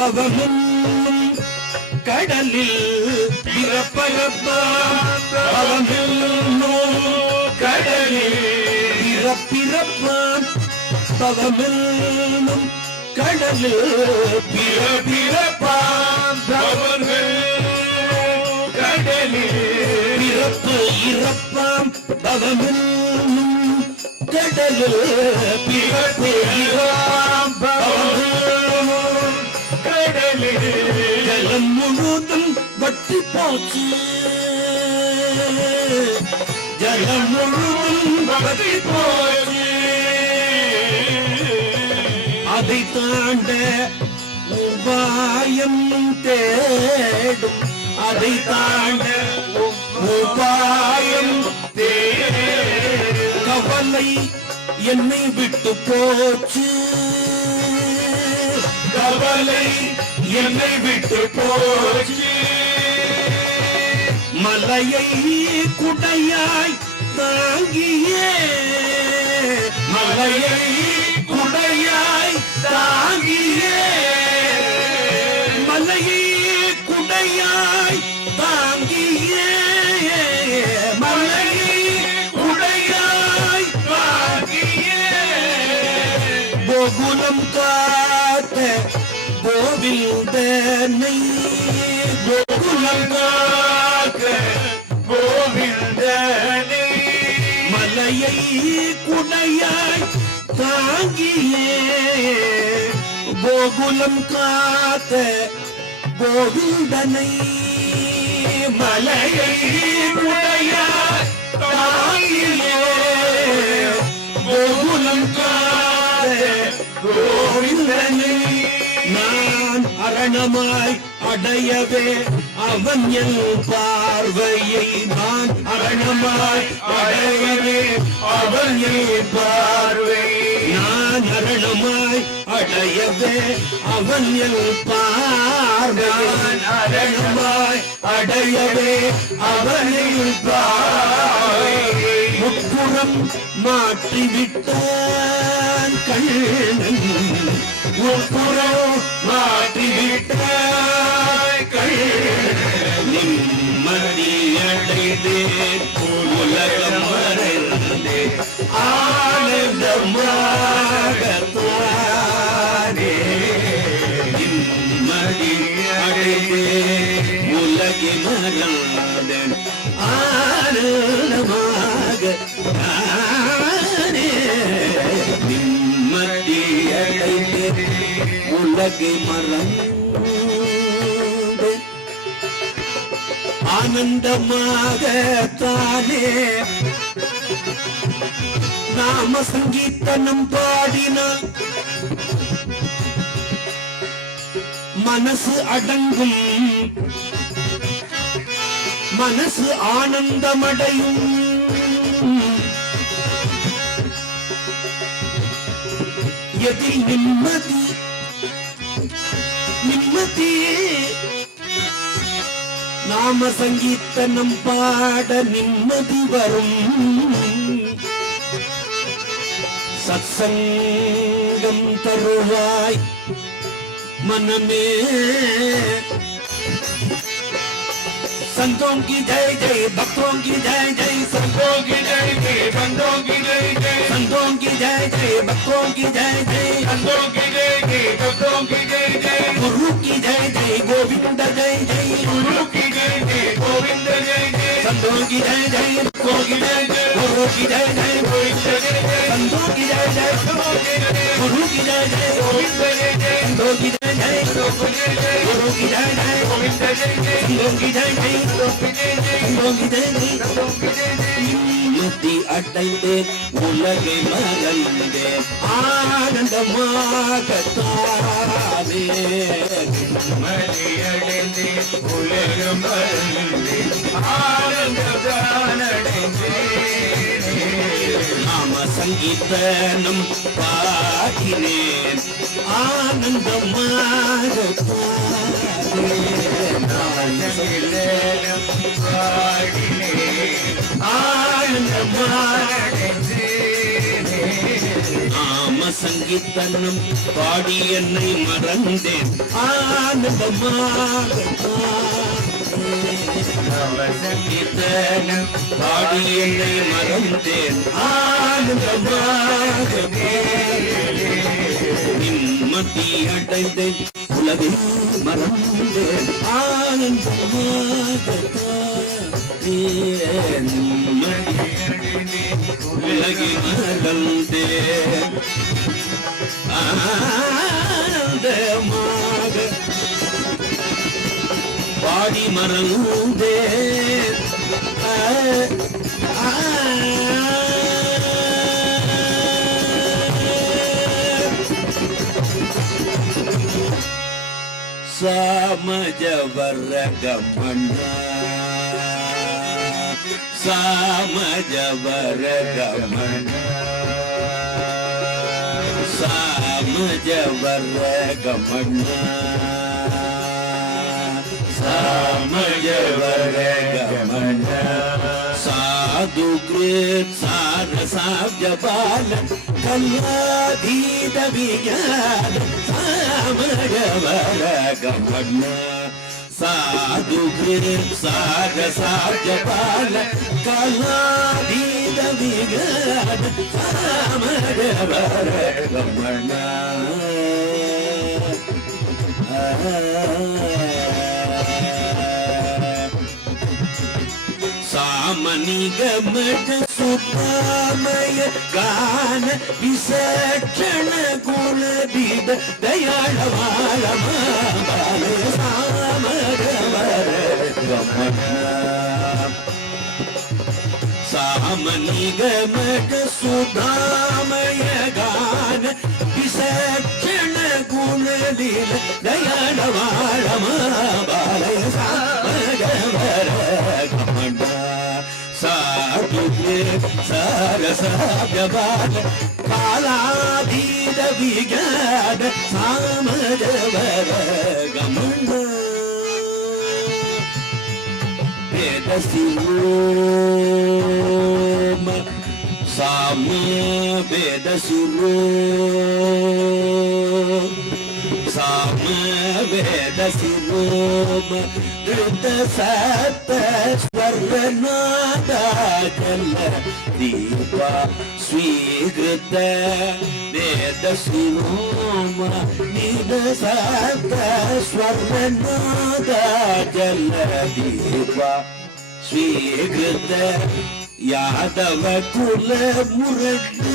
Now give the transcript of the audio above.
பவமும் கடலில் பிறப்பரப்பான் பவமும் கடலில் பிறப்பிறப்பான் பவமும் கடலில் பிறப்பிறப்பான் கடலில் பிறப்பு இறப்பாம் பவமும் கடலில் பிறப்பு இறப்பாம் பவமும் கடலில் ஜலம் முழுதும் வற்றி போச்சு ஜலம் முழுதும் வற்றி போச்சு அதை தாண்ட உபாயம் தேடும் அதை தாண்ட உபாயம் தேடும் கவலை என்னை விட்டு போச்சு கவலை என்னை விட்டு போச்சு மலையை குடையாய் தாங்கியே மலையை குடையாய் தாங்கியே மலையை குடையாய் தாங்கியே மலையை குடையாய் தாங்கியே கோகுலம் காத்த கோவிந்தனை கோகுலம் காக்க கோவிந்தனை மலையை குடையாய் தாங்கியே கோகுலம் காத்த கோவிந்தனை மலையை குடையாய் தாங்கியே கோகுலம் காத்த கோவிந்தனை நான் அரணமாய் அடையவே அவன் என் பார்வையை நான் அரணமாய் அடையவே அவன் என் பார்வை நான் அரணமாய் அடையவே அவன் என் பார்வை அரணமாய் அடையவே அவன் என் பார்வை முப்புறம் மாற்றிவிட்டான் கண்ணன் முப்புறம் மாற்றிவிட்டாய் கண்ணன் நிம்மதி அடைந்தேன் உலகம் மறைந்தேன் ஆனந்தமாகத்தானே நிம்மதி அடைந்தேன் உலகி மறந்தேன் ஆனந்தமாக நிம்மதி அடைந்தேன் உலகை மறந்து ஆனந்தமாக தானே நாம சங்கீதனம் பாடினால் மனசு அடங்கும் மனசு ஆனந்தமடையும் எதில் நிம்மதி நிம்மதியே நாம சங்கீதனம் பாட நிம்மதி வரும் சத்சங்கம் தருவாய் மனமே संतों की जय जय भक्तों की जय जय संतों की जय जय बंदों की जय जय संतों की जय जय भक्तों की जय जय संतों की जय जय भक्तों की जय जय गुरु की जय जय गोविंद जय जय गुरु की जय जय गोविंद जय जय संतों की जय जय भक्तों की जय जय गुरु की जय जय गोविंद जय जय संतों की जय जय गुरु की जय जय गोविंद जय जय संतों की जय जय गुरु की जय जय गोविंद जय जय संतों की जय जय நிம்மதி அடைந்தேன் உலகை மறந்தேன் ஆனந்தமாகத்தானே நிம்மதி அடைந்தேன் உலகை மறந்தேன் ஆனந்தத்தானடைந்தேன் நாம சங்கீதனம் பாடினேன் ஆனந்தமாகத்தானே நாம சங்கீதனம் கீர்த்தனம் பாடி என்னை மறந்தேன் ஆனந்தமாக கீர்த்தனம் பாடி என்னை மறந்தேன் ஆனந்தமாக நிம்மதி அடைந்தேன் உலகில் மறந்தேன் ஆனந்தமாக உலகில் மறந்தேன் ஆனந்தமாக பாடி மறந்தேன் சாமஜவரகமண்ணா சாமஜவரகமண்ணா சாமஜவரகமண்ணா சாமஜவரகமண்ணா சாது கிருத் சாரசாப்ஜபால கல்யாதீத விஜான சாமஜவரகமண்ணா சாது கிருத் சாரசாப்ஜபால கல்யாதீத விஜான சாமஜவரகமண்ணா சாமனிகமட சுத்தாமய கான விசேஷண குலதீத தயாளவாள மாபால சாமனிகமட சுத்தாமய கான விசேஷண குலதீத தயாளவாள மாபால சாரசாப்ஜபால காலாதீத விஜான சாமஜவரகமண்ண வேதசிரோம சாம வேதசிரோ சாம வேதசிரோம கிருத சத்த ஸ்வர்ணநாத ஜல தீபா ஸ்வீகிருத வேதசிரோம நித சத்த ஸ்வர்ணநாத ஜல தீபா ஸ்வீகிருத யாதவ குல முரட்டு